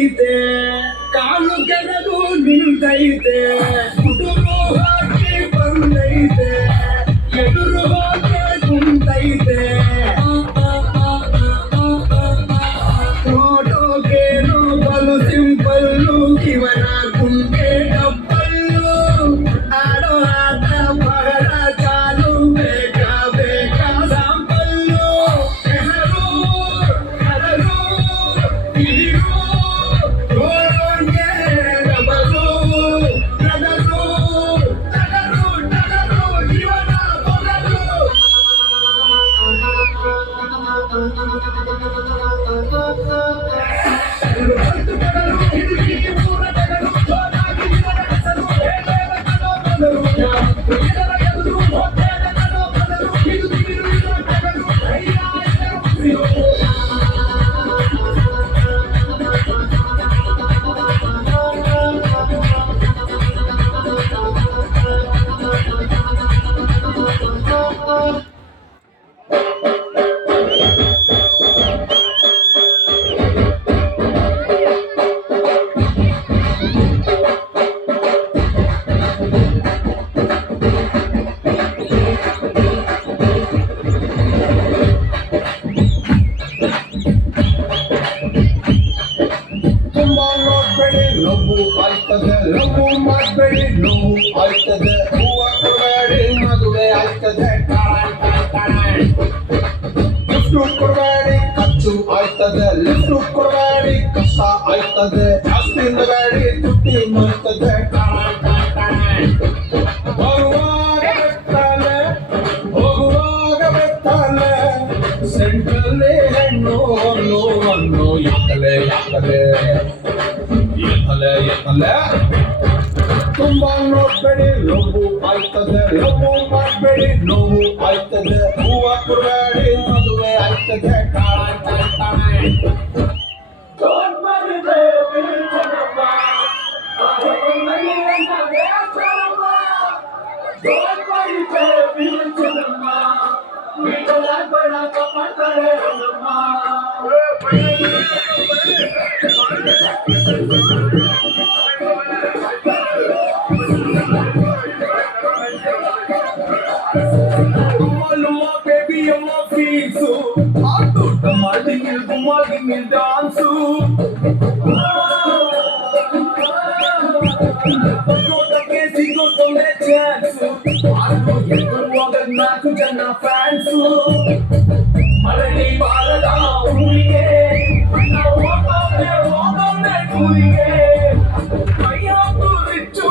ಕುಂತೈತೆ ಕಾಲು ಕೆಳದು ನಿಂತೈತೆ ಹುಡುರು ಹಾಕಿ ಬಂದೈತೆ ಎದುರು ಹೋಗಿ ಕುಂತೈತೆ ನೋಡೋಕೇನು ಬಲು ಸಿಂಪಲ್ಲು ಇವನ ಕುಂಟೆ ಡಬ್ಬಲ್ಲು ಆಡೋ ಆಟ ಬಹಳ ಚಾಲು ಬೇಕಾ ಬೇಕಾ ಸಾಂಪಲ್ಲು ಹೆಸರು ಹಲರು ಇರು ನೋಡೋಂಗೆ ರಬರು ರದರು ಟಗರು ಟಗರು ಇವನ ಮೊಗಲು ನೋವು ಆಯ್ತದೆ ನೋವು ಮಾಡಬೇಡಿ ನೋವು ಆಯ್ತದೆ ಹೂವ ಕೊಡಬೇಡಿ ಮದುವೆ ಆಯ್ತದೆ ಲಿಫ್ಟ್ ಕೊಡಬೇಡಿ ಖರ್ಚು ಆಯ್ತದೆ ಲಿಫ್ಟ್ ಕೊಡಬೇಡಿ ಕಷ್ಟ ಆಯ್ತದೆ ಜಾಸ್ತಿ ಬೇಡಿ ತುಟ್ಟಿ ಮಾಡ್ತದೆ ಬರುವಾಗ ಬೆತ್ತಲೆ ಹೋಗುವಾಗ ಬೆತ್ತಲೆ ಸೆಂಟ್ರಲ್ಲಿ ಹೆಣ್ಣು ನೋವನ್ನು ಯಾಕಲೆ ಯಾಕಲೆ ಎತ್ತಲೆ ಎತ್ತಲೆ ತುಂಬಾ ನೋಡ್ಬೇಡಿ ನೋವು ಆಯ್ತದೆ ನೋವು ಮಾಡಬೇಡಿ ನೋವು ಆಯ್ತದೆ ಹೂವ ಕೊಡಬೇಡಿ ಮದುವೆ ಆಯ್ತದೆ డాన్సు నాకు జన ఫ్యాన్స్ మళ్ళీ బాలదా ఊరికే ఊరికే అయ్యా గురిచ్చు